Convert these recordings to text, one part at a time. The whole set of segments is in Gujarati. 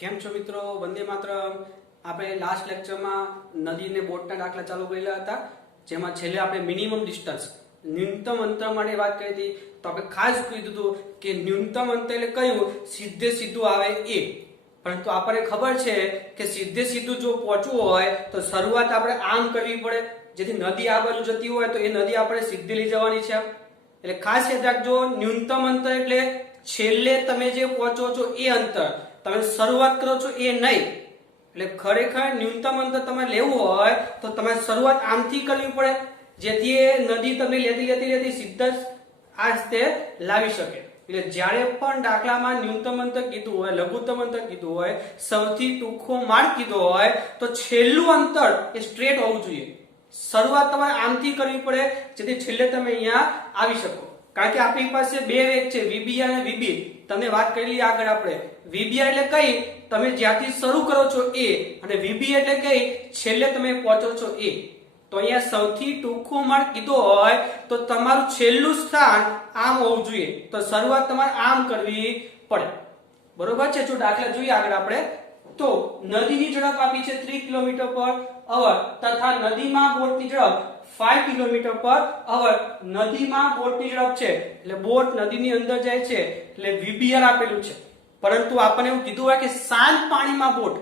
કેમ છો મિત્રો? વંદે માતરમ. આપણે લાસ્ટ લેક્ચરમાં નદી ને બોટના દાખલા ચાલુ કરેલા હતા, જેમાં છેલ્લે આપણે મિનિમમ ડિસ્ટન્સ ન્યૂનતમ અંતર માટે વાત કરી હતી. તો આપણે ખાસ કીધું હતું કે ન્યૂનતમ અંતર એટલે કયું? સીધે સીધું આવે એ. પરંતુ આપણને ખબર છે કે સીધે સીધું જો પહોંચવું હોય તો શરૂઆત આપણે આમ કરવી પડે, જેથી નદી આ બાજુ જતી હોય તો એ નદી આપણે સીધી લઈ જવાની છે. એટલે ખાસ યાદ રાખજો, ન્યૂનતમ અંતર એટલે છેલ્લે તમે જે પહોંચો છો એ અંતર, તમે શરૂઆત કરો છો એ નહીં. એટલે ખરેખર ન્યૂનતમ અંતર તમે લેવું હોય તો તમારે શરૂઆત આમથી કરવી પડે, જેથી એ નદી તમને લેતી સીધા આ રીતે લાવી શકે. એટલે જ્યારે પણ દાખલામાં ન્યૂનતમ અંતર કીધું હોય, લઘુત્તમ અંતર કીધું હોય, સૌથી ટૂંકો માર્ગ કીધો હોય તો છેલ્લું અંતર એ સ્ટ્રેટ હોવું જોઈએ. શરૂઆત તમારે આમથી કરવી પડે, જેથી છેલ્લે તમે અહીંયા આવી શકો. કારણ કે આપણી પાસે બે વેગ છે, VB અને VB. તમને વાત કરેલી આગળ આપણે. VB એટલે કઈ? તમે જ્યાંથી શરૂ કરો છો એ, અને VB એટલે કઈ? છેલ્લે તમે પહોંચો છો એ. તો અહીંયા સૌથી ટૂંકો માર્ગ કીધો હોય તો તમારું છેલ્લું સ્થાન આમ હોવું જોઈએ. તો શરૂઆત તમારે આમ કરવી પડે. બરોબર છે? જો દાખલા જોઈએ આગળ આપણે, તો નદીની ઝડપ આપી છે 3 કિલોમીટર પર અવર તથા નદીમાં બોટની ઝડપ 5 કિલોમીટર પર અવર. નદીમાં બોટની ઝડપ છે એટલે બોટ નદીની અંદર જાય છે એટલે VBR આપેલું છે. પરંતુ આપણને એવું કીધું હોય કે શાંત પાણીમાં બોટ.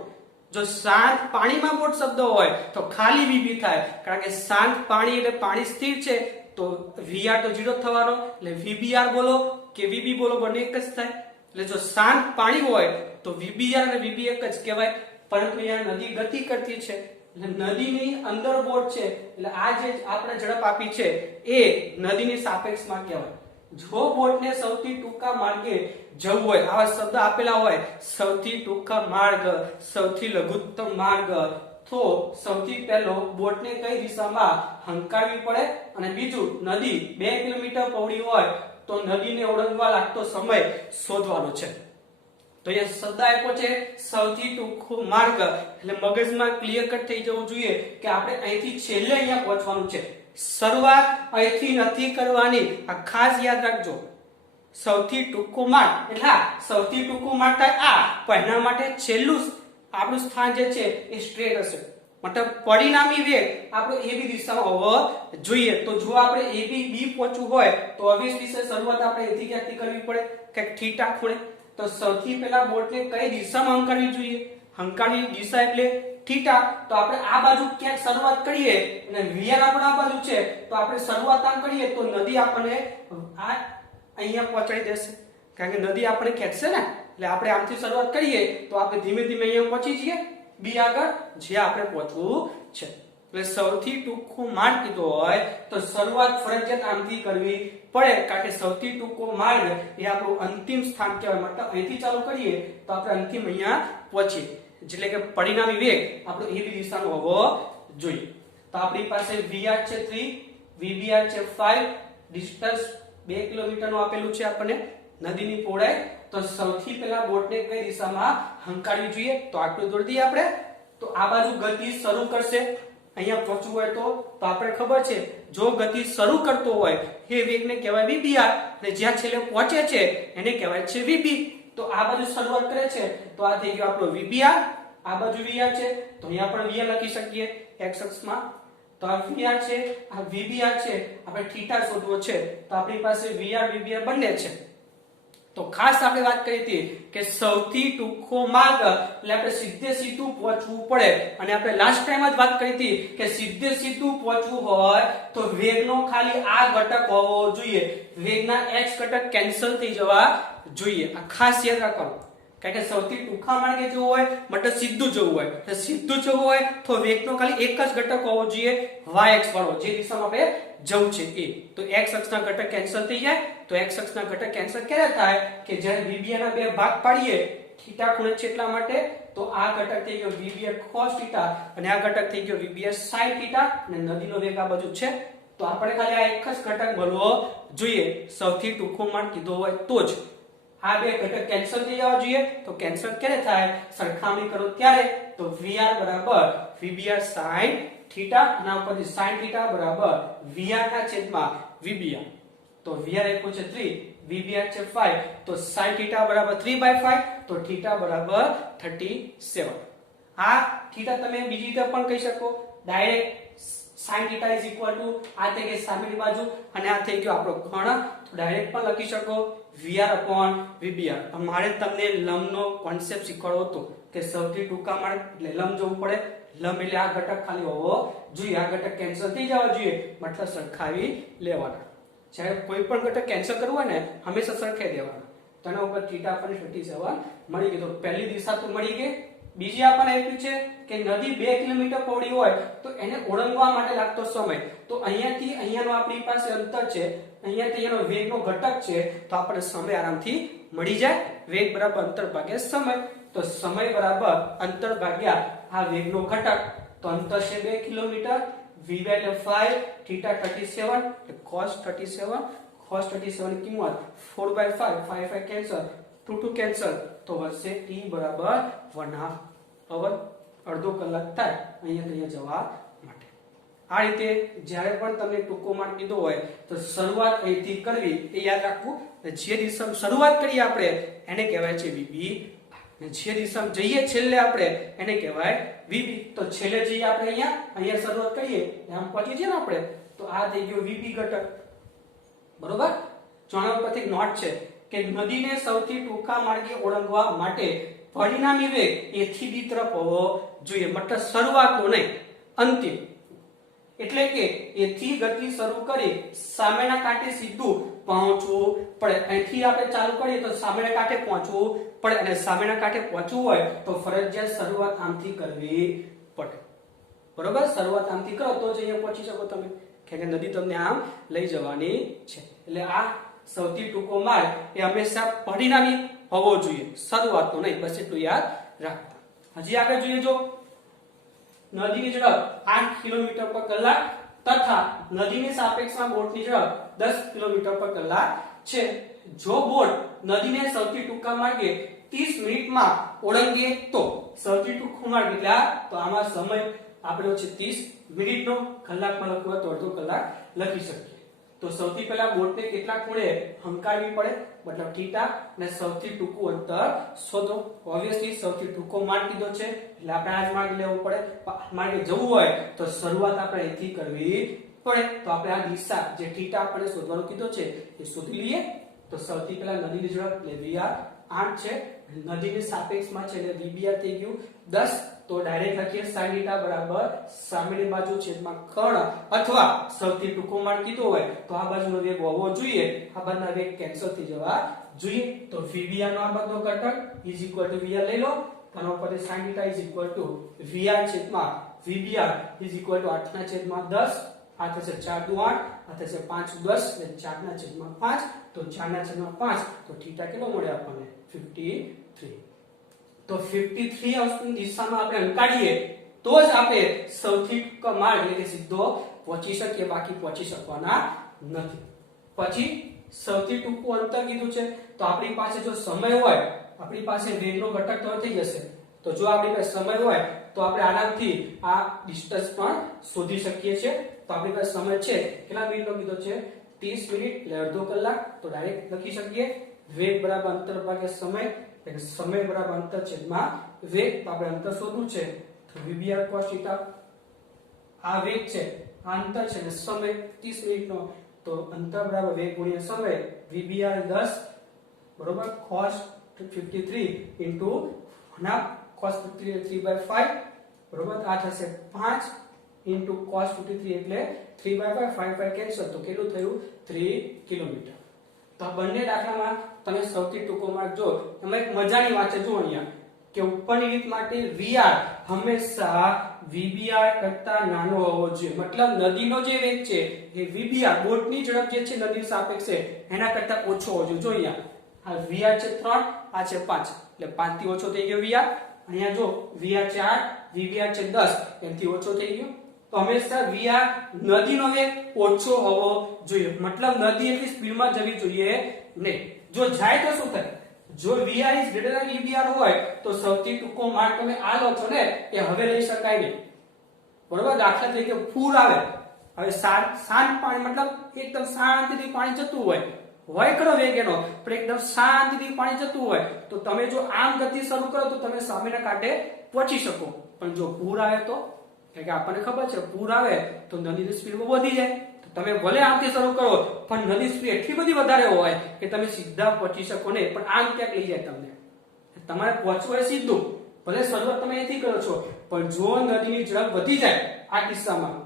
જો શાંત પાણીમાં બોટ શબ્દ હોય તો ખાલી VB થાય, કારણ કે શાંત પાણી એટલે પાણી સ્થિર છે, તો VR તો 0 થવાનો. એટલે VBR બોલો કે VB બોલો, બંને એક જ થાય. એટલે જો શાંત પાણી હોય તો VBR અને VB એક જ કહેવાય. પરંતુ અહીંયા નદી ગતિ કરતી છે એટલે નદીની અંદર બોટ છે, એટલે આ જે આપણે ઝડપ આપી છે એ નદીની સાપેક્ષમાં કહેવાય. જો બોટને સૌથી ટૂંકા માર્ગે જવું હોય, આવા શબ્દ આપેલા હોય, સૌથી ટૂંકા માર્ગ, સૌથી લઘુત્તમ માર્ગ, તો સૌથી પહેલો બોટને કઈ દિશામાં હંકારવી પડે, અને બીજું નદી 2 કિલોમીટર પહોળી હોય તો નદીને ઓળંગવા લાગતો સમય શોધવાનો છે. તો એ શબ્દ આપ્યો છે સૌથી ટૂંકો માર્ગ, એટલે મગજમાં ક્લિયર કટ થઈ જવું જોઈએ કે આપણે અહીંથી છેલ્લે અહીંયા પહોંચવાનું છે. શરૂઆત અહીંથી નથી કરવાની, આ ખાસ યાદ રાખજો. સૌથી ટૂંકો માર્ગ એટલે સૌથી ટૂંકો માર્ગ થાય આ, પણ એના માટે છેલ્લું આપણું સ્થાન જે છે એ સ્ટ્રેટ હશે. મતલબ પરિણામી વેગ આપણો AB દિશામાં હોવો જોઈએ. તો જો આપણે AB B પહોંચવું હોય તો ઓબ્વિયસલી શરૂઆત આપણે અહીંથી ક્યાંથી કરવી પડે? કંઈક થીટા ખૂણે. તો સૌથી પહેલા બોટને કઈ દિશામાં હંકારવી જોઈએ? હંકારની દિશા એટલે થીટા. તો આપણે આ બાજુ ક્યાંક શરૂઆત કરીએ અને VR આપણા આ બાજુ છે, તો આપણે શરૂઆત આમ કરીએ તો નદી આપણને આ અહીંયા પહોંચાડી દેશે, કારણ કે નદી આપણે ખેંચશે ને. એટલે આપણે આમથી શરૂઆત કરીએ તો આપણે ધીમે ધીમે અહીંયા પહોંચી જઈએ B આગળ, જે આપણે પહોંચવું છે. એટલે સૌથી ટૂંકો માર્ગ કીધો હોય તો શરૂઆત ફરજિયાત આમથી કરવી પડે, કારણ કે સૌથી ટૂંકો માર્ગ એ આપણું અંતિમ સ્થાન કહેવાય. મતલબ અહીંથી ચાલુ કરીએ તો આપણે અંતિમ અહીંયા પહોંચીએ, એટલે કે પરિણામી વેગ આપણો AB દિશાનો હોવો જોઈએ. તો આપણી પાસે VR છે 3, VBR છે 5, ડિસ્ટન્સ 2 કિલોમીટરનું આપેલું છે આપણને, નદીની પહોળાઈ. તો સૌથી પહેલા બોટને કઈ દિશામાં હંકારવી જોઈએ? તો આટલું દોડી દઈએ આપણે. તો આ બાજુ ગતિ શરૂ કરશે, અહીંયા પહોંચવું હોય તો આપણે ખબર છે જો ગતિ શરૂ કરતો હોય એ વેગને કહેવાય VBR, અને જ્યાં છેલ્લે પહોંચે છે એને કહેવાય છે VB. તો આ બાજુ શરૂઆત કરે છે તો આ થઈ ગયો આપણો VBR, આ બાજુ VR છે તો અહીંયા પણ VR લખી શકીએ x અક્ષમાં. તો આ VR છે, આ VBR છે, આપણે થીટા શોધવો છે, તો આપણી પાસે VR VBR બંને છે. તો ખાસ આપણે વાત કરી હતી કે સૌથી ટૂંકો માર્ગ એટલે આપણે સીધે સીધું પહોંચવું પડે, અને આપણે લાસ્ટ ટાઈમ જ વાત કરી હતી કે સીધે સીધું પહોંચવું હોય તો વેગનો ખાલી આ ઘટક હોવો જોઈએ, વેગના x ઘટક કેન્સલ થઈ જવા જોઈએ. આ ખાસ યાદ રાખવાનું, કારણ કે સૌથી ટૂંકા માર્ગે જવું હોય મતલબ સીધું જવું હોય, તો સીધું જવું હોય તો વેગનો ખાલી એક જ ઘટક હોવો જોઈએ, y અક્ષ વાળો, જે દિશામાં આપણે જવું છે એ. તો x અક્ષના ઘટક કેન્સલ થઈ જાય. તો x અક્ષના ઘટક કેન્સલ ક્યારે થાય? કે જ્યારે VBR ના બે ભાગ પાડીએ થીટા ખૂણે છે એટલા માટે. તો આ ઘટક થઈ ગયો VBR cos થીટા અને આ ઘટક થઈ ગયો VBR sin થીટા, અને નદીનો વેગ આ બાજુ છે. તો આપણે ખાલી આ એક જ ઘટક મળવો જોઈએ સૌથી ટૂંકો માર્ગ કીધો હોય તો જ. આ બે ઘટક કેન્સલ થઈ જવા જોઈએ. તો કેન્સલ ક્યારે થાય? સરખામણી કરો ત્યારે. તો VR બરાબર VBR sin થીટા, અને ઉપરથી sin થીટા બરાબર VR ના છેદમાં VBR. તો વીઆર આપ્યું છે 3, વીબીઆર છે 5, તો sin θ બરાબર 3/5, તો θ બરાબર 37. આ θ તમે બીજી રીતે પણ કહી શકો, direct sin θ is equal to આ થઈ ગઈ સામેની બાજુ અને આ થઈ ગયો આપણો ખૂણો, તો ડાયરેક્ટ પણ લખી શકો VR upon VBR. અમારે તમને લંબનો કોન્સેપ્ટ શીખવાડવો હતો કે સૌથી ટૂંકા માર્ગ એટલે લંબ જોવું પડે, લંબ એટલે આ ઘટક ખાલી હોવો જોઈએ, આ ઘટક કેન્સલ થઈ જવા જોઈએ, મતલબ સરખાવી લેવાના. જ્યારે કોઈ પણ ઘટક કેન્સલ કરવું હોય ને હંમેશા સરખાઈ દેવાના. તેના ઉપર θ આપણને 37 મળી ગઈ. તો પહેલી દિશા તો મળી ગઈ. બીજી આપણને આપ્યું છે કે નદી 2 કિલોમીટર પહોળી હોય તો એને ઓળંગવા માટે લાગતો સમય, તો અહીંયાથી અહીંયાનો આપણી પાસે અંતર છે, અહીંયાથી એનો વેગનો ઘટક છે, તો આપણને સમય આરામથી મળી જાય. વેગ બરાબર અંતર ભાગ્યા સમય, તો સમય બરાબર અંતર ભાગ્યા આ વેગનો ઘટક, તો અંતર છે 2 કિલોમીટર, v એટલે 5, θ 37, એટલે cos 37, cos 37 ની કિંમત 4/5, 5 કેન્સલ, 2 કેન્સલ, તો વધશે t બરાબર 1/2 અવર, અડધો કલાક થાય અહીંયા જવા માટે. આ રીતે જ્યારે પણ તમને ટૂંકો માર્ગ કીધો હોય તો શરૂઆત અહીંથી કરવી એ યાદ રાખવું. જે દિશામાં શરૂઆત કરીએ આપણે એને કહેવાય છે VB, જે દિશામાં જઈએ છેલ્લે આપણે એને કહેવાય VB. તો છેલ્લે જઈએ આપણે અહીંયા શરૂઆત કરીએ આમ પહોંચી જઈએ ને આપણે, તો આ થઈ ગયો VB ઘટક. બરોબર. ચોણા પરથી નોટ છે કે નદીને સૌથી ટૂંકા માર્ગે ઓળંગવા માટે પરિણામી વેગ A થી B તરફ હોવો જોઈએ, મતલબ શરૂઆતનો નહીં, અંતિમ. એટલે કે A થી ગતિ શરૂ કરી સામેના કાંઠે સીધું પહોંચવું પડે. અહીંથી આપણે ચાલુ કરીએ તો સામેના કાંઠે પહોંચવું પડે, અને સામેના કાંઠે પહોંચવું હોય તો ફરજિયાત શરૂઆત આમથી કરવી પડે. બરોબર. શરૂઆત આમથી કરો તો જ અહીંયા પહોંચી શકો તમે, કે નદી તમને આમ લઈ જવાની છે. એટલે આ સૌથી ટૂંકો માર્ગ એ હંમેશા પરિણામી હોવો જોઈએ, શરૂઆતનો નહીં. બસ એટલું યાદ રાખતા. હજી આગળ જોઈએ, જો નદીની ઝડપ 8 કિલોમીટર પર કલાક તથા નદીની સાપેક્ષમાં બોટની ઝડપ 10 કિલોમીટર પર કલાક છે. જો બોટ નદીને સૌથી ટૂંકા માર્ગે 30 મિનિટમાં ઓળંગે તો સૌથી ટૂંકો માર્ગ એટલે તો આમાં સમય આપણો છે 30 મિનિટનો, કલાકમાં લખવું હોય તો અડધો કલાક લખી શકીએ. તો સૌથી પહેલા બોટને કેટલા ખૂણે હંકારવી પડે, મતલબ θ, અને સૌથી ટૂંકું અંતર શોધો. ઓબ્વિયસલી સૌથી ટૂંકો માર્ગ કીધો છે એટલે આપણે આ જ માર્ગ લેવો પડે. માર્ગે જવું હોય તો શરૂઆત આપણે અહીંથી કરવી પડે. તો આપણે આ દિશા જે θ આપણે શોધવાનું કીધો છે એ શોધી લઈએ. તો સૌથી પહેલા નદીની ઝડપ એટલે VR 8 છે, નદીની સાપેક્ષમાં છે એટલે VBR થઈ ગયું 10. તો ડાયરેક્ટ લખીએ sin θ બરાબર સામેની બાજુ છેદમાં કર્ણ, અથવા સૌથી ટૂંકો માર્ગ કીધો હોય તો આ બાજુનો વેગ હોવો જોઈએ, આ બાજુના વેગ કેન્સલ થઈ જવા જોઈએ. તો VBR નો આ બાજુનો ઘટક ઇઝ ઇક્વલ ટુ VR લઈ લો, આનો ઉપર sin θ is equal to VR છેદમાં VBR ઇઝ ઇક્વલ ટુ 8 ના છેદમાં 10, આ થશે 4 દુ 8, આ થશે 5 દુ 10 એટલે 4 ના છેદમાં 5, તો 4 ના છેદમાં 5, તો θ કેટલો મળે આપણને 53. તો 53 અંશની દિશામાં આપણે અંકાડીએ તો જ આપણે સૌથી ટૂંકો માર્ગ એટલે કે સીધો પહોંચી શકીએ, બાકી પહોંચી શકવાના નથી. પછી સૌથી ટૂંકું અંતર કીધું છે, તો આપણી પાસે જો સમય હોય, આપણી પાસે વેગનો ઘટક તો થઈ જશે. તો જો આપણી પાસે સમય હોય તો આપણે આરામથી આ ડિસ્ટન્સ પણ શોધી શકીએ છીએ. તો આપણી પાસે સમય છે, કેટલા મિનિટનો કીધો છે 30 મિનિટ એટલે અડધો કલાક. તો ડાયરેક્ટ લખી શકીએ વેગ બરાબર અંતર ભાગ્યા સમય, એટલે સમય બરાબર અંતર છેદમાં વેગ. તો આપણે અંતર શોધવું છે તો VBR cos θ, આ વેગ છે, આ અંતર છે અને સમય 30 મિનિટનો, તો અંતર બરાબર વેગ ગુણ્યા સમય, VBR 10 બરોબર cos 53 ઇન્ટુ cos 53 3/5 બરોબર, આ થશે 5 ઇન્ટુ cos 53 એટલે 3/5, 5 કેન્સલ, તો કેટલું થયું 3 કિલોમીટર. તો બંને દાખલામાં તમે સૌથી ટૂંકો માર્ગ જો, એમાં એક મજાની વાત છે, જો અહીંયા કે ઉપરની રીત માટે VR હંમેશા VBR કરતા નાનો હોવો જોઈએ, મતલબ નદીનો જે વેગ છે એ VBR બોટની ઝડપ જે છે નદી સાપેક્ષે એના કરતા ઓછો હોવો જોઈએ. જો અહીંયા આ VR છે 3, આ છે 5, એટલે 5 થી ઓછો થઈ ગયો VR. અહીંયા જો VR છે 8, VBR છે 10, એનાથી ઓછો થઈ ગયો. તો હંમેશા VR નદીનો વેગ ઓછો હોવો જોઈએ, મતલબ નદી એટલી સ્પીડમાં જવી જોઈએ નહીં. જો જાય તો શું થાય, જો VR is greater than VBR હોય તો સૌથી ટૂંકો માર્ગ તમે આ લો છો ને એ હવે લઈ શકાય નહીં. બરોબર. દાખલા તરીકે પૂર આવે હવે શાંત પાણી મતલબ એકદમ શાંતિથી પાણી જતું હોય કરો વેગ એનો, પણ એકદમ શાંતિથી પાણી જતું હોય તો તમે જો આમ ગતિ શરૂ કરો તો તમે સામેના કાંઠે પહોંચી શકો. પણ જો પૂર આવે તો, કે આપણને ખબર છે પૂર આવે તો નદીની સ્પીડ વધી જાય. તમે ભલે આમથી શરૂ કરો પણ નદી સ્પીડ એટલી બધી વધારે હોય કે તમે સીધા પહોંચી શકો નહીં, પણ આમ ક્યાંક લઈ જાય તમને. તમારે પહોંચવું હોય સીધું, ભલે શરૂઆત તમે અહીંથી કરો છો, પણ જો નદીની ઝડપ વધી જાય આ કિસ્સામાં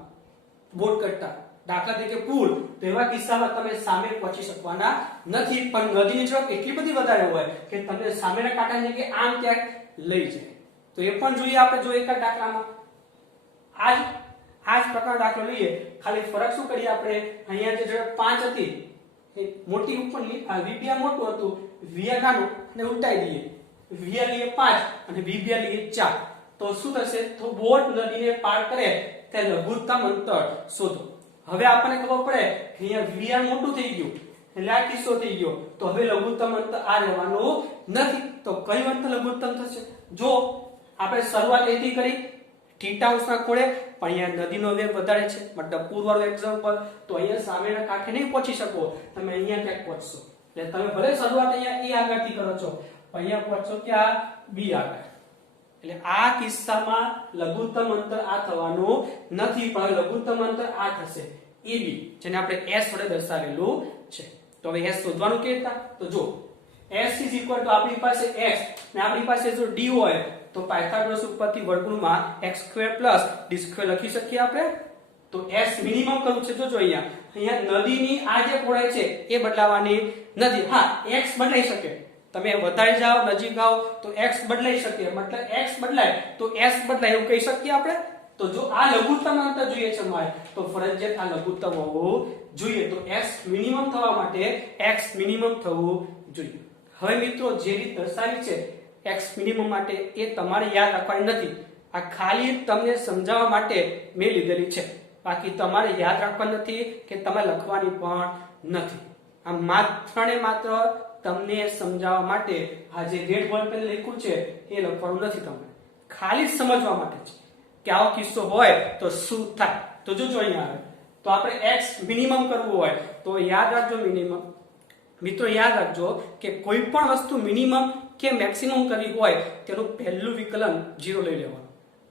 બોટ કરતા, દાખલા તરીકે પૂર, તો એવા કિસ્સામાં તમે સામે પહોંચી શકવાના નથી. પણ નદીની ઝડપ એટલી બધી વધારે હોય કે તમને સામેના કાંઠાની જગ્યાએ આમ ક્યાંક લઈ જાય. તો એ પણ જોઈએ આપણે. જો એક દાખલામાં આ જ પ્રકારનો દાખલો લઈએ, ખાલી ફરક શું કરીએ આપણે, અહીંયા જે ઝડપ 5 હતી એ મોટી ઉપરની, આ વીબીઆર મોટું હતું, વીઆર નાનું, અને ઉલટાઈ દઈએ. વીઆર લઈએ 5 અને વીબીઆર લઈએ 4. તો શું થશે? તો બોટ નદીને પાર કરે તે લઘુત્તમ અંતર શોધો. હવે આપણને ખબર પડે કે અહીંયા વીઆર મોટું થઈ ગયું એટલે આ કિસ્સો થઈ ગયો, તો હવે લઘુત્તમ અંતર આ રહેવાનું નથી. તો કયું અંતર લઘુત્તમ થશે? જો આપણે શરૂઆત એથી કરી θ ના ખૂણે, પણ અહીંયા નદીનો વેગ વધારે છે, મતલબ પૂરવાળું એક્ઝામ્પલ, તો અહીંયા સામેના કાંઠે નહીં પહોંચી શકો, તમે અહીંયા ક્યાંક પહોંચશો. એટલે તમે ભલે શરૂઆત અહીંયા A આગળથી કરો છો, પણ અહીંયા પહોંચશો ક્યાં? B આગળ. એટલે આ કિસ્સામાં લઘુત્તમ અંતર આ થવાનું નથી, પણ લઘુત્તમ અંતર આ થશે, AB, જેને આપણે S વડે દર્શાવેલું છે. તો હવે S શોધવાનું કેવી રીતે? તો જો S આપણી પાસે x ને આપણી પાસે જો d હોય તો પાયથાગોરસ ઉપરથી વર્ગમૂળમાં x² + d² લખી શકીએ આપણે. તો s મિનિમમ કરવું છે. જોજો અહીંયા નદીની આ જે પહોળાઈ છે એ બદલાવાની નથી. હા, x બદલાઈ શકે, તમે વધારે જાઓ નજીક આવો તો x બદલાઈ શકે, મતલબ x બદલાય તો s બદલાય એવું કહી શકીએ આપણે. તો જો આ લઘુત્તમ અંતર જોઈએ છે મારે, તો ફરજિયાત આ લઘુત્તમ હોવું જોઈએ. તો s મિનિમમ થવા માટે x મિનિમમ થવું જોઈએ. હવે મિત્રો જે રીત દર્શાવી છે x મિનિમમ માટે એ તમારે યાદ રાખવાની નથી, આ ખાલી તમને સમજાવવા માટે મેં લીધેલી છે, બાકી તમારે યાદ રાખવાની નથી કે તમે લખવાની પણ નથી. આ માત્ર ને માત્ર તમને સમજાવવા માટે આ જે રેડ બોલ પેન લખ્યું છે એ લખવાનું નથી, તમને ખાલી સમજવા માટે છે કે આવો કિસ્સો હોય તો શું થાય. તો જોજો અહીંયા આવે તો આપણે x મિનિમમ કરવું હોય તો યાદ રાખજો મિનિમમ. મિત્રો યાદ રાખજો કે કોઈ પણ વસ્તુ મિનિમમ કે મેક્સિમમ કરવી હોય તેનું પહેલું વિકલન 0 લઈ લેવાનું.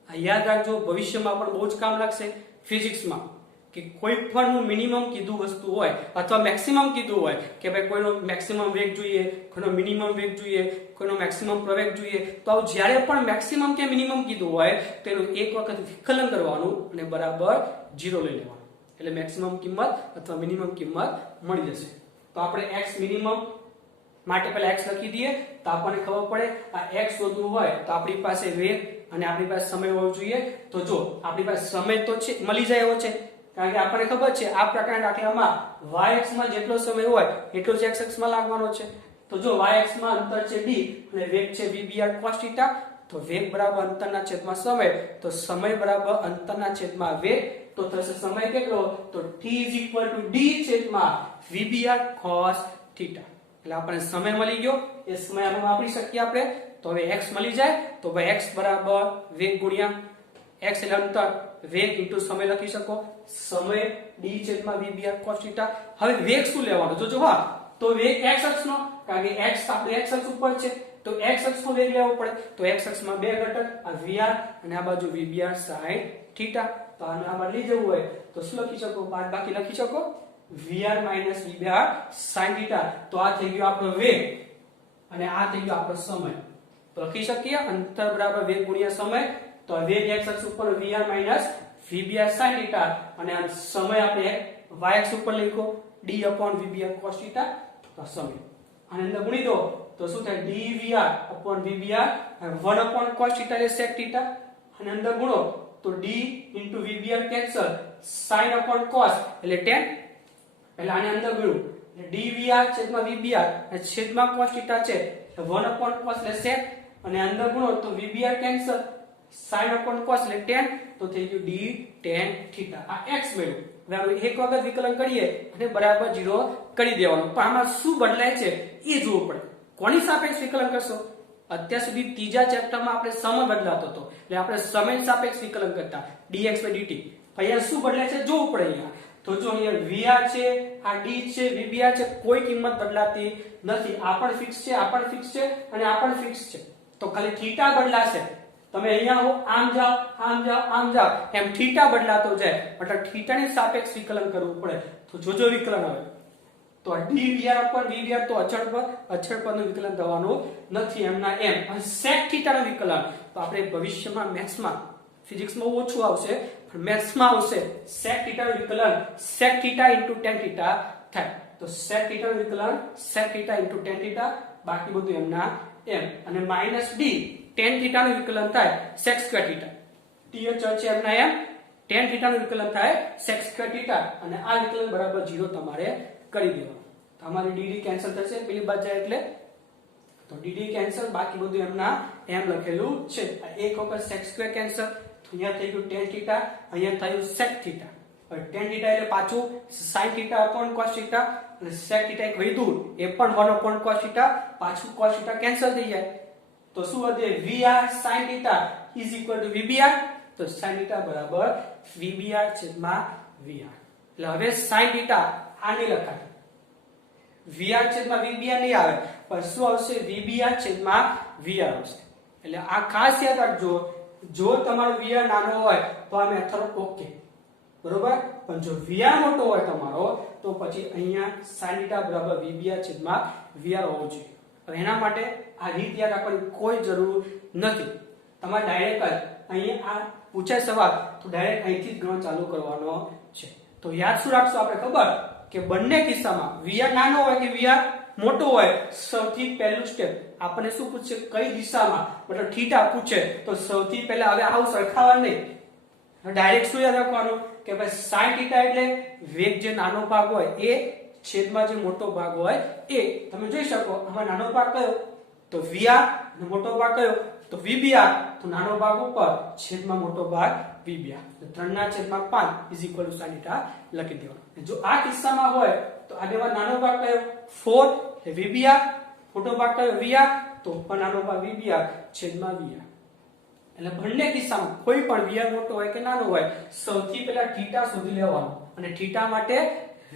આ યાદ રાખજો, ભવિષ્યમાં પણ બહુ જ કામ લાગશે ફિઝિક્સમાં. કે કોઈ પણ મિનિમમ કીધું વસ્તુ હોય અથવા મેક્સિમમ કીધું હોય કે ભાઈ કોઈનો મેક્સિમમ વેગ જોઈએ, કોઈનો મિનિમમ વેગ જોઈએ, કોઈનો મેક્સિમમ પ્રવેગ જોઈએ, તો આવું જ્યારે પણ મેક્સિમમ કે મિનિમમ કીધું હોય તેનું એક વખત વિકલન કરવાનું અને બરાબર 0 લઈ લેવાનું, એટલે મેક્સિમમ કિંમત અથવા મિનિમમ કિંમત મળી જશે. તો આપણે x મિનિમમ માટે પહેલા x લખી દઈએ તો આપણને ખબર પડે આ x શોધવું હોય તો આપણી પાસે વેગ અને આપણી પાસે સમય હોવો જોઈએ. તો જો આપણી પાસે સમય તો છે, મળી જાય એવો છે, કારણ કે આપણને ખબર છે આ પ્રકારના દાખલામાં y અક્ષ માં જેટલો સમય હોય એટલો જ x અક્ષ માં લાગવાનો છે. તો જો y અક્ષ માં અંતર છે d અને વેગ છે v/r cos θ, તો વેગ બરાબર અંતરના છેદમાં સમય, તો સમય બરાબર અંતરના છેદમાં વેગ, તો થશે સમય કેટલો? તો t d v/r cos θ. એટલે આપણને સમય મળી ગયો, એ સમય આપણે વાપરી શકીએ આપણે. તો હવે x મળી જાય તો ભાઈ x બરાબર વેગ ગુણ્યા x એટલે અંતર, વેગ ઇન્ટુ સમય લખી શકો, સમય d v/r cos θ. હવે વેગ શું લેવાનો? જોજો હા, તો વેગ x અક્ષનો, કારણ કે x આપણે x અક્ષ ઉપર છે તો x અક્ષનો વેગ લેવો પડે. તો x અક્ષમાં બે ઘટક, આ vr અને આ બાજુ v/r sin θ. તો આને આ બાજુ લઈ જવું હોય તો શું લખી શકો? બાકી લખી શકો vr - v/r sin θ. તો આ થઈ ગયો આપણો વેગ અને આ થઈ ગયો આપણો સમય. તો લખી શકીએ અંતર બરાબર વેગ ગુણ્યા સમય. તો વેગ x અક્ષ ઉપર vr - v/r sin θ અને આ સમય આપણે y અક્ષ ઉપર લખો d v/r cos θ. તો સમય આને અંદર ગુણી દો તો શું થાય? dvr v/r 1 cos θ એટલે sec θ, અને અંદર ગુણો તો d v/r cancel, sin cos એટલે tan, એટલે આને અંદર ગુણ્યું dvr v/r અને છેદમાં cos θ છે 1 cos એટલે sec, અને અંદર ગુણો તો v/r કેન્સલ, sin cos એટલે tan, તો થઈ ગયું d tan θ. આ x મળ્યું. હવે એક વખત વિકલન કરીએ અને બરાબર 0 કરી દેવાનું. પણ આમાં શું બદલાય છે એ જોવું પડે. કોની સાપેક્ષ વિકલન કરશો? અત્યાર સુધી ત્રીજા ચેપ્ટરમાં આપણે સમય બદલાતો હતો એટલે આપણે સમય સાપેક્ષ વિકલન કરતા dx/dt. અહીંયા શું બદલાય છે જોવું પડે અહીંયા. તો જો અહીંયા VR છે, આ D છે, VBR છે, કોઈ કિંમત બદલાતી નથી. આ પણ ફિક્સ છે, આ પણ ફિક્સ છે અને આ પણ ફિક્સ છે. તો ખાલી થીટા બદલાશે. તમે અહીંયા હો આમ જાઓ, આમ જાઓ, આમ જાઓ, એમ થીટા બદલાતો જાય. મતલબ થીટાની સાપેક્ષ વિકલન કરવું પડે. તો જોજો વિકલન આવે તો dVr ઉપર VBR તો અચળ પદનું વિકલન થવાનું નથી એમના એમ. અને sec થીટાનું વિકલન તો આપણે ભવિષ્યમાં મેથ્સમાં ફિઝિક્સમાં ઓછું આવશે પણ મેથ્સમાં આવશે. sec થીટાનું વિકલન sec થીટા * tan થીટા થાય. તો sec થીટાનું વિકલન sec થીટા * tan થીટા, બાકી બધું એમના એમ. અને -d tan થીટાનું વિકલન થાય sec સ્ક્વેર થીટા. t અચળ છે એમના એમ. tan થીટાનું વિકલન થાય sec સ્ક્વેર થીટા અને આ વિકલન બરાબર 0 તમારે કરી દેવાનું. તમારી dd કેન્સલ થશે પેલી બાજુ જાય એટલે. તો dd કેન્સલ, બાકી બધું એમના એમ લખેલું છે. એક વખત sec સ્ક્વેર કેન્સલ, તો અહીંયા થઈ ગયું tan થીટા, અહીંયા થયું sec થીટા. હવે tan થીટા એટલે પાછું sin theta upon cos theta અને sec થીટા એક વધ્યું એ પણ 1 upon cos થીટા, પાછું cos થીટા કેન્સલ થઈ જાય. તો શું વધે VR sin થીટા = VBR. તો sin થીટા બરાબર VBR છેદમાં VR. એટલે હવે sin થીટા આને લખાય. VR છેદમાં VBR નહીં આવે પણ શું આવશે VBR છેદમાં VR આવશે. એટલે આ ખાસ યાદ રાખજો, જો તમારો VR નાનો હોય તો આ મેથડ ઓકે બરોબર, પણ જો VR મોટો હોય તમારો તો પછી અહીંયા sin થીટા બરાબર VBR છેદમાં VR હોવું જોઈએ. હવે એના માટે આ રીત યાદ રાખવાની કોઈ જરૂર નથી. તમારે ડાયરેક્ટ અહીંયા આ પૂછાય સવાલ તો ડાયરેક્ટ અહીંથી જ ગણન ચાલુ કરવાનો છે. તો યાદ શું રાખશો આપણે ખબર કે બંને કિસ્સામાં VR નાનો હોય કે VR મોટો હોય, સૌથી પહેલું સ્ટેપ આપણને શું પૂછે કઈ દિશામાં મતલબ થીટા પૂછે તો સૌથી પહેલા હવે આવું સરખાવવાનું નહીં. ડાયરેક્ટ શું યાદ રાખવાનું કે ભાઈ sin થીટા એટલે વેગ જે નાનો ભાગ હોય એ છેદમાં જે મોટો ભાગ હોય એ. તમે જોઈ શકો આમાં નાનો ભાગ કયો તો VR અને મોટો ભાગ કયો તો VBR. તો નાનો ભાગ ઉપર છેદમાં મોટો ભાગ VBR. 3/5 = sin થીટા લખી દેવાનું. જો આ કિસ્સામાં હોય તો આ બેમાં નાનો ભાગ કયો 4 એટલે VBR, મોટો ભાગ કયો VR તો પણ નાનો ભાગ VBR છેદમાં VR. એટલે બંને કિસ્સામાં કોઈ પણ VR મોટો હોય કે નાનો હોય સૌથી પહેલા થીટા શોધી લેવાનો અને થીટા માટે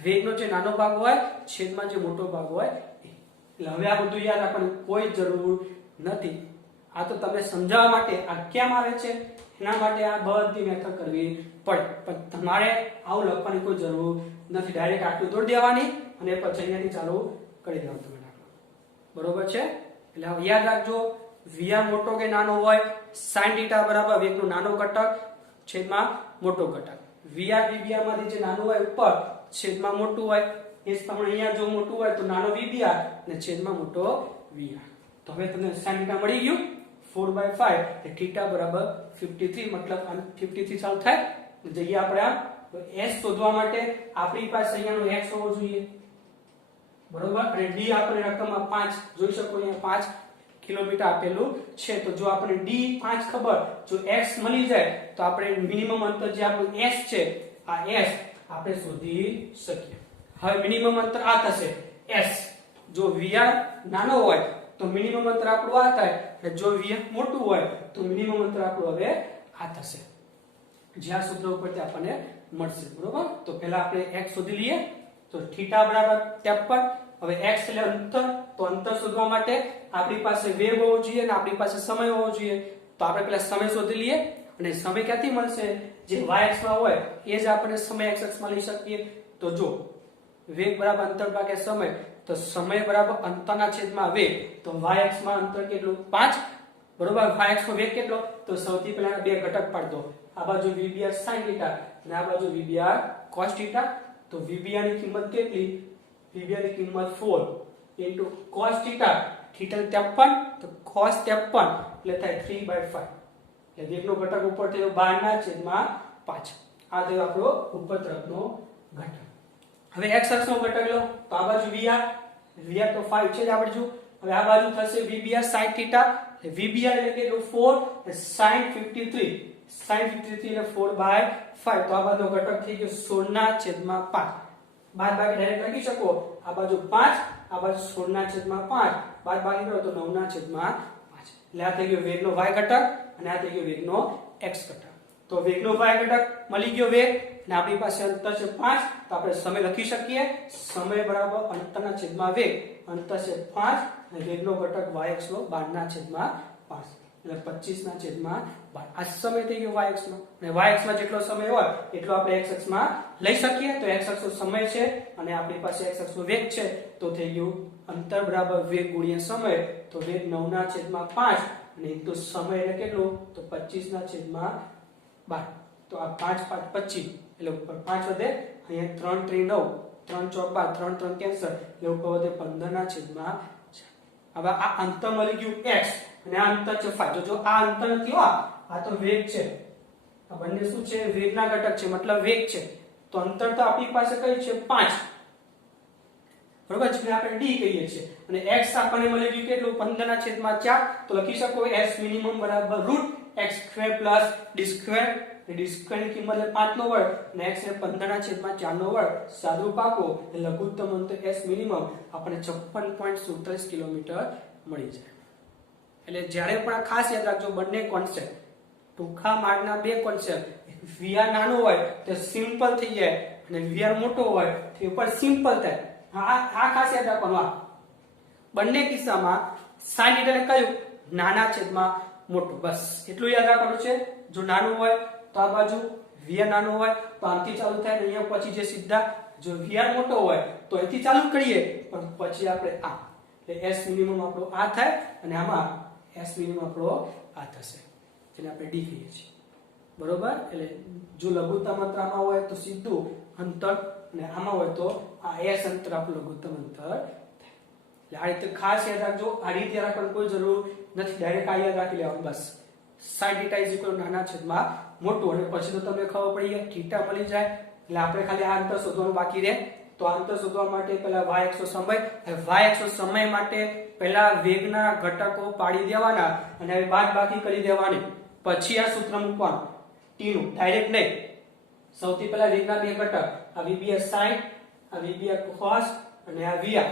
વેગનો જે નાનો ભાગ હોય છેદમાં જે મોટો ભાગ હોય એ. એટલે હવે આ બધું યાદ રાખવાની કોઈ જરૂર નથી. આ તો તમે સમજાવવા માટે આ કેમ આવે છે એના માટે આ બધી મેથડ કરવી પડે, પણ તમારે આવું લખવાની કોઈ જરૂર નથી. ડાયરેક્ટ આટલું તોડી દેવાની અને પછી અહીંયાથી ચાલુ કરી દેવાનું તમે દાખલો. બરોબર છે? એટલે હવે યાદ રાખજો VR મોટો કે નાનો હોય sin થીટા બરાબર વેગનો નાનો ઘટક છેદમાં મોટો ઘટક. VR VBR માંથી જે નાનું હોય ઉપર છેદમાં મોટું હોય એ જ તમને અહીંયા જો મોટું હોય તો નાનો VBR અને છેદમાં મોટો VR. તો હવે તમને sin થીટા મળી ગયું 4/5 એટલે થીટા બરાબર 53. મતલબ 53 ચાલુ થાય જઈએ આપણે આ s શોધવા માટે આપણી પાસે અહીંયાનો x હોવો જોઈએ બરોબર, અને d આપણે રકમમાં 5 જોઈ શકો અહીંયા 5 કિલોમીટર આપેલું છે. તો જો આપણે d 5 ખબર, જો x મળી જાય તો આપણે મિનિમમ અંતર જે આપણું s છે આ s આપણે શોધી શકીએ. હવે મિનિમમ અંતર આ થશે s. જો VR નાનો હોય તો મિનિમમ અંતર આપણું આ થાય, એટલે જો VR મોટું હોય તો મિનિમમ અંતર આપણું હવે આ થશે. જે આ સૂત્ર ઉપરથી આપણને મળશે બરોબર. તો પહેલા આપણે x શોધી લઈએ. તો થીટા બરાબર 53. હવે x એટલે અંતર, તો અંતર શોધવા માટે આપણી પાસે વેગ હોવો જોઈએ અને આપણી પાસે સમય હોવો જોઈએ. તો આપણે પહેલા સમય શોધી લઈએ અને સમય ક્યાંથી મળશે જે y અક્ષ માં હોય એ જ આપણે સમય x અક્ષમાં લઈ શકીએ. તો જો વેગ બરાબર અંતર ભાગ્યા સમય, તો સમય બરાબર અંતરના છેદમાં વેગ. તો y અક્ષમાં અંતર કેટલું 5 બરોબર. y અક્ષમાં વેગ કેટલો તો સૌથી પહેલા બે ઘટક પાડ દો. આ બાજુ VBR sin થીટા અને આ બાજુ VBR cos થીટા. તો VBR ની કિંમત કેટલી? VBR ની કિંમત 4 cos થીટા. થીટા 53 તો cos 53 એટલે થાય 3/5. એટલે વેગનો ઘટક ઉપર થયો 12/5. આ થયો આપણો ઉપર તરફનો ઘટક. હવે x અક્ષનો ઘટક લો તો આ બાજુ VR તો 5 છે જ આપણે જો. હવે આ બાજુ થશે VBR sin થીટા. VBR એટલે કેટલું 4 sin 53. sin 53 એટલે 4/5. તો આ બાજુનો ઘટક થઈ ગયો 16/5. બાદબાકી ડાયરેક્ટ લખી શકો. આ બાજુ 5, આ બાજુ 16/5. બાદબાકી કરો તો 9/5. એટલે આ થઈ ગયો વેગનો y ઘટક અને આ થઈ ગયો વેગનો x ઘટક. તો વેગનો y ઘટક મળી ગયો વેગ અને આપણી પાસે અંતર છે 5 તો આપણે સમય લખી શકીએ સમય બરાબર અંતરના છેદમાં વેગ અંતર છે 5 અને વેગનો ઘટક yx નો 12 ના છેદમાં 5 એટલે 25 ના છેદમાં 12 આ સમય થઈ ગયો yx નો અને yx માં જેટલો સમય હોય એટલો આપણે x અક્ષ માં લઈ શકીએ તો x અક્ષ નો સમય છે અને આપણી પાસે x અક્ષ નો વેગ છે તો થઈ ગયું અંતર બરાબર વેગ ગુણ્યા સમય તો વેગ 9 ના છેદમાં 5 અને તો સમય એટલે કેટલું તો 25 ના છેદમાં 12 તો આ 5 5 25 એટલે ઉપર 5 વધે અહીંયા 3 3 9 3 4 12 3 3 કેન્સલ એટલે ઉપર વધે 15 ના છેદમાં 4 હવે આ અંતર મળી ગયું x અને આ અંતર છે 5 જો આ અંતર નથી આ તો વેગ છે આ બંને શું છે વેગના ઘટક છે મતલબ વેગ છે તો અંતર તો આપણી પાસે કઈ છે 5 બરોબર છે આપણે d કહીએ છીએ અને x આપણને મળી ગયું કેટલું 15 ના છેદમાં 4 તો લખી શકો s મિનિમમ બરાબર √x² + d² d² ની કિંમત એટલે 5 નો વર્ગ અને x ને 15 ના છેદમાં 4 નો વર્ગ સાદુરૂપ આપો એટલે લઘુત્તમ અંતર s મિનિમમ આપણને 56.47 કિલોમીટર મળી જાય એટલે જ્યારે પણ ખાસ યાદ રાખજો બંને કોન્સેપ્ટ ટૂંકા માર્ગના બે કોન્સેપ્ટ vr નાનો હોય તો સિમ્પલ થઈ જાય અને vr મોટો હોય તો પણ સિમ્પલ થાય આ ખાસ યાદ રાખવાનું બંને કિસ્સામાં sin એટલે કયું નાના છેદમાં મોટું બસ એટલું યાદ રાખવાનું છે જો નાનું હોય તો આ બાજુ vr નાનો હોય તો આમથી ચાલુ થાય ને અહીંયા પછી જે સીધા જો vr મોટો હોય તો અહીંથી ચાલુ કરીએ પણ પછી આપણે આ એટલે s મિનિમમ આપણો આ થાય અને આમાં s મિનિમમ આપણો આ થશે જેને આપણે d કહીએ છીએ બરોબર એટલે જો લઘુત્તમ અંતર આમાં હોય તો સીધું અંતર અને આમાં હોય તો આ s અંતર આપણું લઘુત્તમ અંતર થાય એટલે આ રીતે ખાસ યાદ રાખજો આ રીતે રાખવાની કોઈ જરૂર નથી ડાયરેક્ટ આ યાદ રાખી લેવાનું બસ sin θ નાના છેદમાં મોટું અને પછી તો તમને ખબર પડી જાય થીટા મળી જાય એટલે આપણે ખાલી આ અંતર શોધવાનું બાકી રહે તો આ અંતર શોધવા માટે પહેલા y અક્ષ સમય y અક્ષ સમય માટે પહેલા વેગના ઘટકો પાડી દેવાના અને હવે બાદબાકી કરી દેવાની પછી આ સૂત્ર મૂકવાનું t નું ડાયરેક્ટ નહીં સૌથી પહેલા વેગના બે ઘટક આ vb sin આ vb cos અને આ vr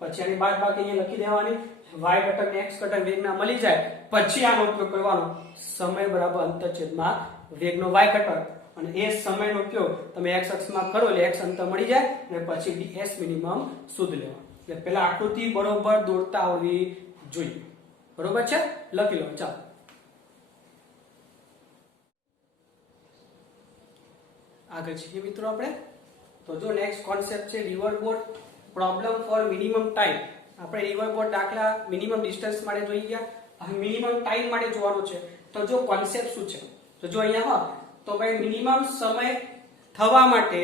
પછી આની બાદબાકી અહીંયા લખી દેવાની y ઘટક ને x ઘટક વેગના મળી જાય પછી આનો ઉપયોગ કરવાનો સમય બરાબર અંતર છેદમાં વેગનો y ઘટક અને એ સમયનો ઉપયોગ તમે x અક્ષમાં કરો એટલે x અંતર મળી જાય અને પછી ds મિનિમમ શોધ લેવાનું એટલે પહેલા આકૃતિ બરોબર દોરતા આવવી જોઈએ બરોબર છે લખી લો ચાલો આગળ છીએ મિત્રો આપણે તો જો નેક્સ્ટ કોન્સેપ્ટ છે river boat problem four minimum time આપણે રિવર બોટ દાખલા મિનિમમ ડિસ્ટન્સ માટે જોઈ ગયા હવે મિનિમમ ટાઈમ માટે જોવાનું છે તો જો કોન્સેપ્ટ શું છે તો જો અહીંયા તો ભાઈ મિનિમમ સમય થવા માટે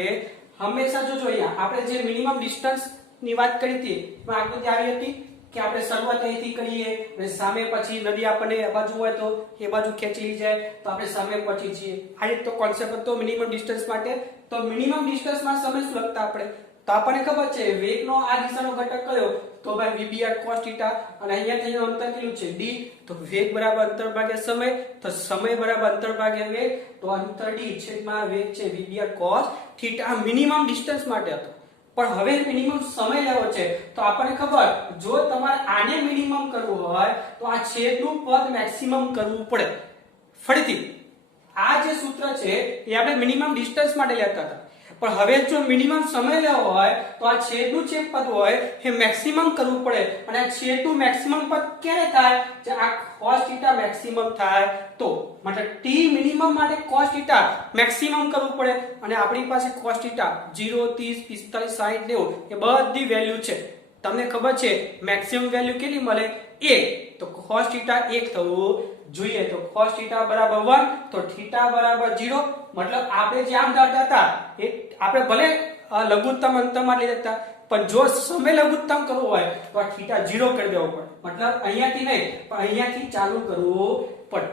હંમેશા જો અહીંયા આપણે જે મિનિમમ ડિસ્ટન્સ ની વાત કરી હતી એમાં આકૃતિ આવી હતી કે આપણે શરૂઆત અહીંથી કરીએ અને સામે પછી નદી આપણને આ બાજુ હોય તો એ બાજુ ખેંચી લઈ જાય તો આપણે સામે પહોંચી જઈએ આ રીતે તો કોન્સેપ્ટ હતો મિનિમમ ડિસ્ટન્સ માટે તો મિનિમમ ડિસ્ટન્સમાં સમય શું લખતા આપણે તો આપણને ખબર છે વેગનો આ દિશાનો ઘટક કયો તો ભાઈ vbr cos θ અને અહીંયાથી અંતર કેટલું છે d તો વેગ બરાબર અંતર ભાગ્યા સમય તો સમય બરાબર અંતર ભાગ્યા વેગ તો અંતર d છેદમાં વેગ છે vbr cos θ આ મિનિમમ ડિસ્ટન્સ માટે હતો પણ હવે મિનિમમ સમય લેવો છે તો આપણને ખબર જો તમારે આને મિનિમમ કરવું હોય તો આ છેદનું પદ મેક્સિમમ કરવું પડે ફરીથી આ જે સૂત્ર છે એ આપણે મિનિમમ ડિસ્ટન્સ માટે લેતા હતા પણ હવે જો મિનિમમ સમય લેવો હોય તો આ છેદનું જે પદ હોય એ મેક્સિમમ કરવું પડે અને આ છેદનું મેક્સિમમ પદ ક્યારે થાય જે આ cos θ મેક્સિમમ થાય તો મતલબ t મિનિમમ માટે cos θ મેક્સિમમ કરવું પડે અને આપણી પાસે cos θ 0 30 45 60 90 એ બધી વેલ્યુ છે તમને ખબર છે મેક્સિમમ વેલ્યુ કેટલી મળે 1 તો cos θ 1 થવું જોઈએ તો cos θ બરાબર 1 તો θ બરાબર 0 મતલબ આપણે જે આમ ધારતા હતા એ આપણે ભલે લઘુત્તમ અંતરમાં લઈ લેતા પણ જો સમય લઘુત્તમ કરવો હોય તો આ θ 0 કરી દેવો પડે મતલબ અહીંયાથી નહીં પણ અહીંયાથી ચાલુ કરવું પડે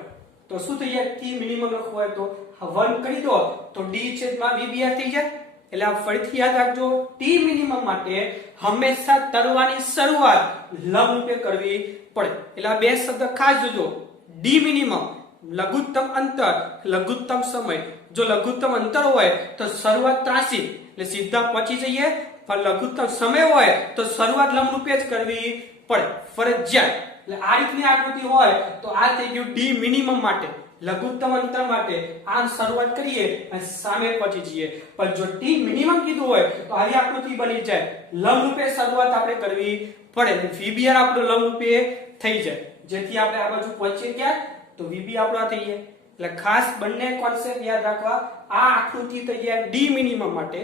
તો શું થઈ જાય t મિનિમમ લખવું હોય તો 1 કરી દો તો d છેદમાં vbr થઈ જાય એટલે આ ફરીથી યાદ રાખજો t મિનિમમ માટે હંમેશા તરવાની શરૂઆત લંબ રૂપે કરવી પડે એટલે આ બે શબ્દ ખાસ જોજો d મિનિમમ લઘુત્તમ અંતર લઘુત્તમ સમય જો લઘુત્તમ અંતર હોય તો શરૂઆત ત્રાસી એટલે સીધા પહોંચી જઈએ પણ લઘુત્તમ સમય હોય તો શરૂઆત લંબ રૂપે જ કરવી પડે ફરજિયાત એટલે આ રીતની આકૃતિ હોય તો આ થઈ ગયું d મિનિમમ માટે લઘુત્તમ અંતર માટે આમ શરૂઆત કરીએ અને સામે પહોંચી જઈએ, પણ જો ટી મિનિમમ કીધું હોય તો આવી આકૃતિ બની જાય, લંબરૂપે શરૂઆત આપણે કરવી પડે, વીબીઆર આપણો લંબરૂપે થઈ જાય, જેથી આપણે આ બાજુ પહોંચીએ ક્યાં તો વીબી આપણો થઈ જાય. એટલે ખાસ બંને કોન્સેપ્ટ યાદ રાખવા. આ આકૃતિ થઈ જાય ડી મિનિમમ માટે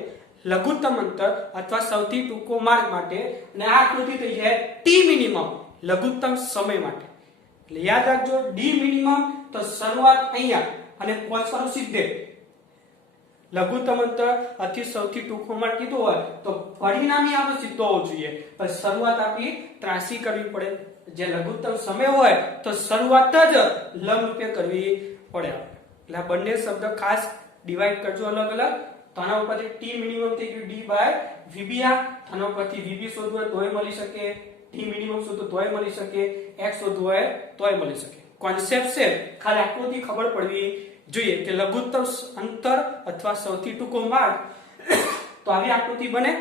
લઘુત્તમ અંતર અથવા સૌથી ટૂંકો માર્ગ માટે, અને આ આકૃતિ થઈ જાય ટી મિનિમમ લઘુત્તમ સમય માટે. એટલે યાદ રાખજો, ડી મિનિમમ તો શરૂઆત અહીંયા અને પહોંચવાનું સીધે, લઘુત્તમ અંતર અથવા સૌથી ટૂંકો માર્ગ કીધું હોય તો પરિણામી આપણો સીધો હોવો જોઈએ, પણ શરૂઆત આપણી ત્રાસી કરવી પડે. જે લઘુત્તમ સમય હોય તો શરૂઆત જ લંબરૂપે કરવી પડે. એટલે આ બંને શબ્દ ખાસ ડિવાઈડ કરજો અલગ અલગ. તો આના ઉપરથી ટી મિનિમમ થઈ ગયું ડી બાય વીબીઆર, આના ઉપરથી વીબી શોધવું હોય તોય મળી શકે, ટી મિનિમમ શોધવું તોય મળી શકે, એક્સ શોધવું હોય તોય મળી શકે. કોન્સેપ્ટ છે, ખાલી આકૃતિ ખબર પડવી જોઈએ કે લઘુત્તમ અંતર અથવા સૌથી ટૂંકો માર્ગ. તો આવી આકૃતિ બને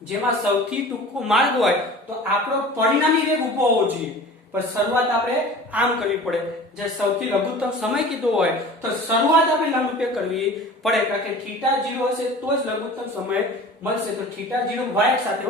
જેમાં સૌથી ટૂંકો માર્ગ હોય તો આપણો પરિણામી વેગ ઊભો હોવો જોઈએ, પણ શરૂઆત આપણે આમ કરવી પડે. જે સૌથી લઘુત્તમ સમય કીધો હોય તો શરૂઆત આપણે લંબરૂપે કરવી પડે, કારણ કે θ 0 હશે તો જ લઘુત્તમ સમય મળશે. તો θ 0 y સાથે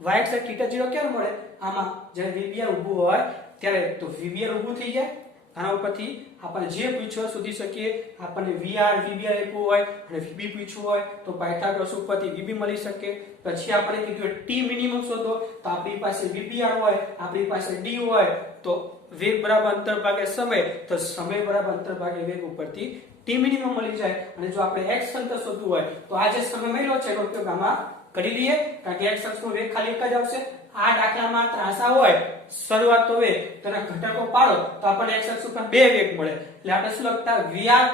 y સાથે θ 0 કેમ મળે? આમાં જ્યારે વીબીઆર ઊભું હોય ત્યારે, તો વીબીઆર ઊભું થઈ જાય. આના ઉપરથી આપણે જે પૂછ્યો શોધી શકીએ. આપણને વીઆર વીબીઆર આપ્યું હોય અને વીબી પૂછ્યું હોય તો પાયથાગોરસ ઉપરથી વીબી મળી શકે. પછી આપણે કીધું ટી મિનિમમ શોધો, તો આપણી પાસે વીબીઆર હોય, આપણી પાસે ડી હોય, તો વેગ બરાબર અંતર ભાગે સમય, તો સમય બરાબર અંતર ભાગે વેગ ઉપરથી ટી મિનિમમ મળી જાય. અને જો આપણે x અંતર શોધવું હોય તો આ જે સમય મળ્યો છે એનો ઉપયોગ આમાં કરી લઈએ, કારણ કે x અક્ષનો વેગ ખાલી એક જ આવશે. આ દાખલામાં ત્રાસા હોય શરૂઆત તો વેગ, તેના ઘટકો પાડો તો આપણને x અક્ષ ઉપર બે વેગ મળે. એટલે આપણે શું લખતા vr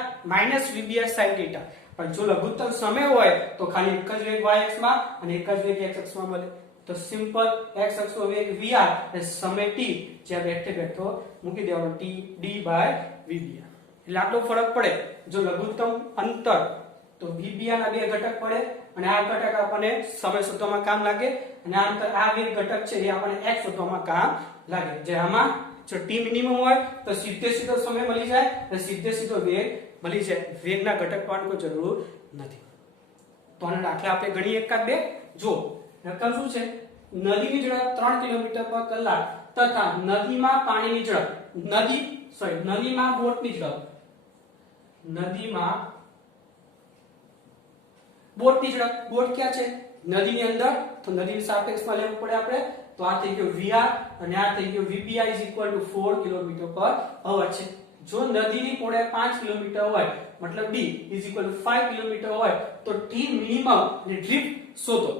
- vbr sin θ. પણ જો લઘુત્તમ સમય હોય તો ખાલી એક જ વેગ y અક્ષમાં અને એક જ વેગ x અક્ષમાં મળે. તો સિમ્પલ x અક્ષનો વેગ vr અને સમય t જે બેઠે બેઠો મૂકી દેવાનો t d vbr. એટલે આટલો ફરક પડે. જો લઘુત્તમ અંતર તો vbr ના બે ઘટક પડે અને આ ઘટક આપણને સમય શોધવામાં કામ લાગે, અને આ અંતર આ વેગ ઘટક છે એ આપણને x શોધવામાં કામ લાગે. જે આમાં જો t મિનિમમ હોય તો સીધે સીધો સમય મળી જાય અને સીધે સીધો વેગ મળી જાય, વેગના ઘટક પાડવાની કોઈ જરૂર નથી. તો આના દાખલા આપણે ગણીએ એકાદ બે. જો રકમ શું છે? નદીની ઝડપ 3 કિલોમીટર પર કલાક તથા નદીમાં પાણીની ઝડપ, નદીમાં બોટની ઝડપ, નદીમાં બોટની ઝડપ. બોટ ક્યાં છે? નદીની અંદર, તો નદીની સાપેક્ષમાં લેવું પડે આપણે. તો આ થઈ ગયો vr અને આ થઈ ગયો vbr = 4 કિલોમીટર પર અવર છે. જો નદીની પહોળાઈ 5 કિલોમીટર હોય, મતલબ d = 5 કિલોમીટર હોય, તો t મિનિમમ અને ડ્રિફ્ટ શોધો.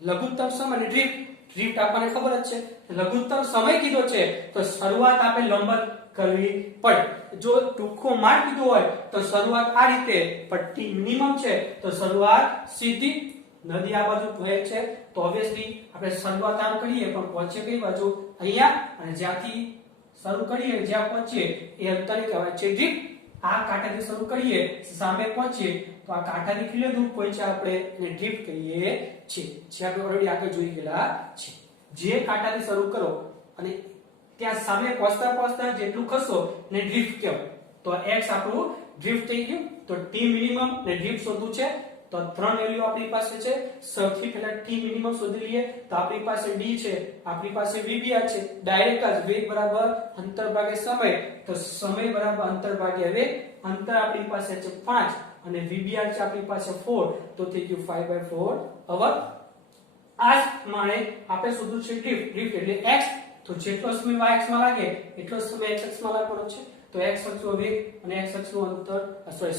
લઘુત્તમ સમય અને ડ્રિફ્ટ આપણને ખબર જ છે. લઘુત્તમ સમય કીધો છે તો શરૂઆત આપણે લંબત કરવી પડે. જો ટૂંકો માર્ગ કીધો હોય તો શરૂઆત આ રીતે, પણ t મિનિમમ છે તો શરૂઆત સીધી. નદી આ બાજુ વહે છે તો ઓબ્વિયસલી આપણે શરૂઆત આમ કરીએ પણ પહોંચીએ કઈ બાજુ? અહીંયા. અને જ્યાંથી શરૂ કરીએ જ્યાં પહોંચીએ એ અંતરને કહેવાય છે ડ્રિફ્ટ. આ કાંટાથી શરૂ કરીએ સામે પહોંચીએ તો આ કાંટાથી કેટલે દૂર પહોંચ્યા આપણે એને ડ્રિફ્ટ કહીએ છીએ, જે આપણે ઓલરેડી આગળ જોઈ ગયેલા છે. જે કાંટાથી શરૂ કરો અને ત્યાં સામે પહોંચતા જેટલું ખસો એને ડ્રિફ્ટ કહેવાય. તો x આપણું ડ્રિફ્ટ થઈ ગયું. તો t મિનિમમ અને ડ્રિફ્ટ શોધવું છે તો ત્રણ વેલ્યુ આપણી પાસે છે. સૌથી પહેલા t મિનિમમ શોધી લઈએ. તો આપણી પાસે d છે, આપણી પાસે vbr છે. ડાયરેક્ટ જ વેગ બરાબર અંતર ભાગે સમય, તો સમય બરાબર અંતર ભાગે વેગ. અંતર આપણી પાસે છે 5 અને vbr છે આપણી પાસે 4, તો થઈ ગયું 5/4 અવર. આ માણે આપણે શોધવું છે ડ્રિફ્ટ એટલે x. તો જેટલો સમય y અક્ષમાં લાગે એટલો સમય x અક્ષમાં લાગવાનો છે. તો x અક્ષનો વેગ અને x અક્ષનું અંતર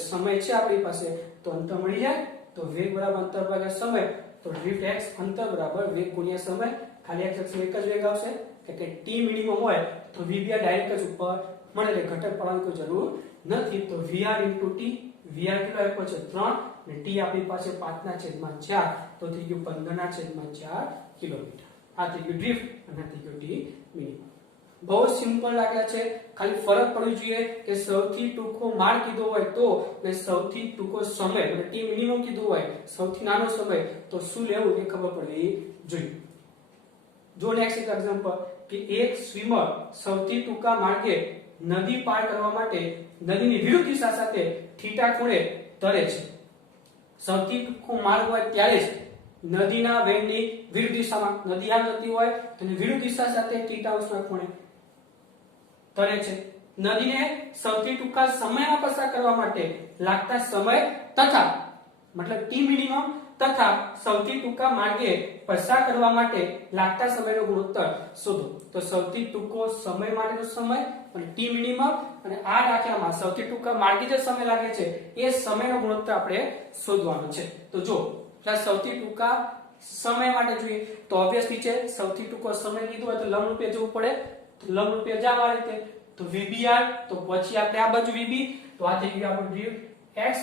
સમય છે આપણી પાસે, તો અંતર મળી જાય. તો વેગ બરાબર અંતર ભાગ્યા સમય, તો ડ્રિફ્ટ x અંતર બરાબર વેગ ગુણ્યા સમય. ખાલી x અક્ષમાં એક જ વેગ આવશે કે t મિનિમમ હોય તો vbr ડાયરેક્ટ જ ઉપર મળે, એટલે ઘટક પાડવાની કોઈ જરૂર નથી. તો vr * t, vr કેટલો આપ્યો છે 3 અને t આપણી પાસે 5/4, તો થઈ ગયું 15/4 કિલોમીટર. આ થઈ ગયું ડ્રિફ્ટ અને આ થઈ ગયું t મિનિમમ. બહુ સિમ્પલ દાખલા છે. ખાલી ફરક પડવો જોઈએ કે સૌથી ટૂંકો માર્ગ કીધો હોય તો ને સૌથી ટૂંકો સમય એટલે t મિનિમમ કીધું હોય, સૌથી નાનો સમય તો શું લેવું એ ખબર પડવી જોઈએ. જો નેક્સ્ટ એક્ઝામ્પલ કે એક સ્વિમર સૌથી ટૂંકા માર્ગે નદી પાર કરવા માટે નદીની વિરુદ્ધ દિશા સાથે થીટા ખૂણે તરે છે. સૌથી ટૂંકો માર્ગ હોય ત્યારે જ નદીના વહેણની વિરુદ્ધ દિશામાં, નદી આમ જતી હોય તો વિરુદ્ધ દિશા સાથે થીટા અંશના ખૂણે તરે છે. નદીને સૌથી ટૂંકા સમયમાં પસાર કરવા માટે લાગતા સમય તથા મતલબ ટી મિનિમમ તથા સૌથી ટૂંકા માર્ગે પસાર કરવા માટે લાગતા સમયનો ગુણોત્તર શોધો. તો સૌથી ટૂંકો સમય માટેનો સમય અને ટી મિનિમમ અને આ દાખલામાં સૌથી ટૂંકા માર્ગે જે સમય લાગે છે એ સમયનો ગુણોત્તર આપણે શોધવાનો છે. તો જો સૌથી ટૂંકા સમય માટે જોઈએ તો ઓબ્વિયસલી છે સૌથી ટૂંકો સમય કીધું હોય તો લંબરૂપે જવું પડે. તો લંબરૂપે જવા રીતે તો VBR, તો પછી આપણે આ બાજુ VB, તો આ થઈ ગયું આપણું x,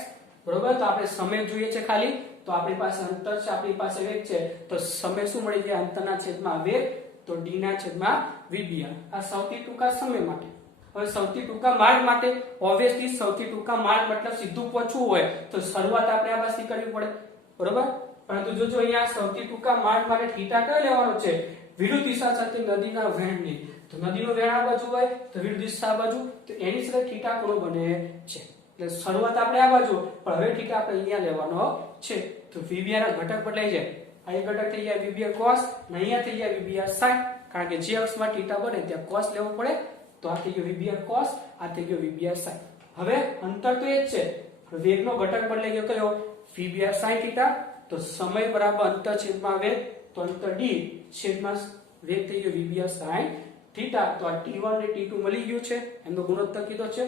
બરોબર. તો આપણે સમય જોઈએ છે ખાલી, તો આપણી પાસે અંતર છે, આપણી પાસે વેગ છે, તો સમય શું મળી જાય અંતરના છેદમાં વેગ, તો d ના છેદમાં VBR. આ સૌથી ટૂંકા સમય માટે. હવે સૌથી ટૂંકા માર્ગ માટે ઓબ્વિયસલી સૌથી ટૂંકા માર્ગ મતલબ સીધું પહોંચવું હોય તો શરૂઆત આપણે આ બાજુથી કરવી પડે, બરોબર. પરંતુ જોજો અહીંયા સૌથી ટૂંકા માર્ગ માટે થીટા કયો લેવાનો છે? વિરુદ્ધ દિશા સાથે નદીના વહેણની. તો નદીનું વહેણ આ બાજુ હોય તો વિરુદ્ધ દિશા આ બાજુ, તો એની સાથે થીટા ખૂણો બને છે. એટલે શરૂઆત આપણે આ બાજુ, પણ હવે થીટા આપણે અહીંયા લેવાનો છે. તો VBR ના ઘટક બદલાઈ જાય. આ એક ઘટક થઈ જાય VBR cos, અને અહીંયા થઈ જાય VBR sin, કારણ કે જે અક્ષમાં થીટા બને ત્યાં cos લેવો પડે. તો આ થઈ ગયો VBR cos, આ થઈ ગયો VBR sin. હવે અંતર તો એ જ છે, વેગનો ઘટક બદલાઈ ગયો કયો? VBR sin theta. તો સમય બરાબર અંતર છેદમાં વેગ, તો અંતર d છેદમાં વેગ થઈ ગયો VBR sin થીટા. તો આ T1 અને T2 મળી ગયું છે, એનો ગુણોત્તર કીધો છે.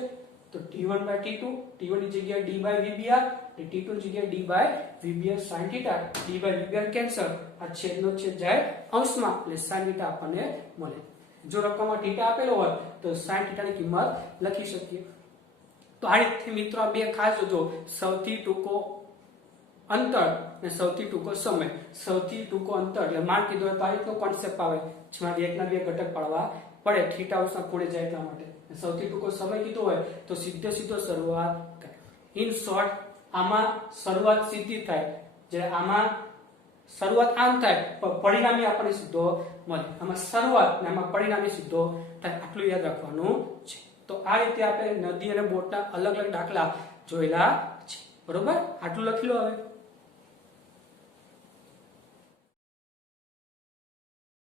તો T1/T2, T1 ની જગ્યાએ d/VBR અને T2 ની જગ્યાએ d/VBR sin theta. d/VBR cancel, આ છેદનો છેદ જાય અંશમાં, એટલે sin થીટા આપણને મળે. જો રકમમાં થીટા આપેલો હોય તો sin થીટાની કિંમત લખી શકીએ. તો આ રીતે મિત્રો આ બે ખાસ જોજો, સૌથી ટૂંકો અંતર અને સૌથી ટૂંકો સમય. સૌથી ટૂંકો અંતર એટલે માર્ગ કીધું હોય તો આ રીતનો કોન્સેપ્ટ આવે, જેમાં વેગના બે ઘટક પાડવા પડે, થીટા અંશના ખૂણે જાય એટલા માટે. સૌથી ટૂંકો સમય કીધો હોય તો સીધો શરૂઆત થાય. ઇન શોર્ટ આમાં શરૂઆત સીધી થાય, જ્યારે આમાં શરૂઆત આમ થાય પણ પરિણામી આપણને સીધો મળે. આમાં શરૂઆત અને આમાં પરિણામી સીધો થાય, આટલું યાદ રાખવાનું છે. તો આ રીતે આપણે નદી અને બોટના અલગ અલગ દાખલા જોયેલા છે, બરોબર. આટલું લખી લો હવે.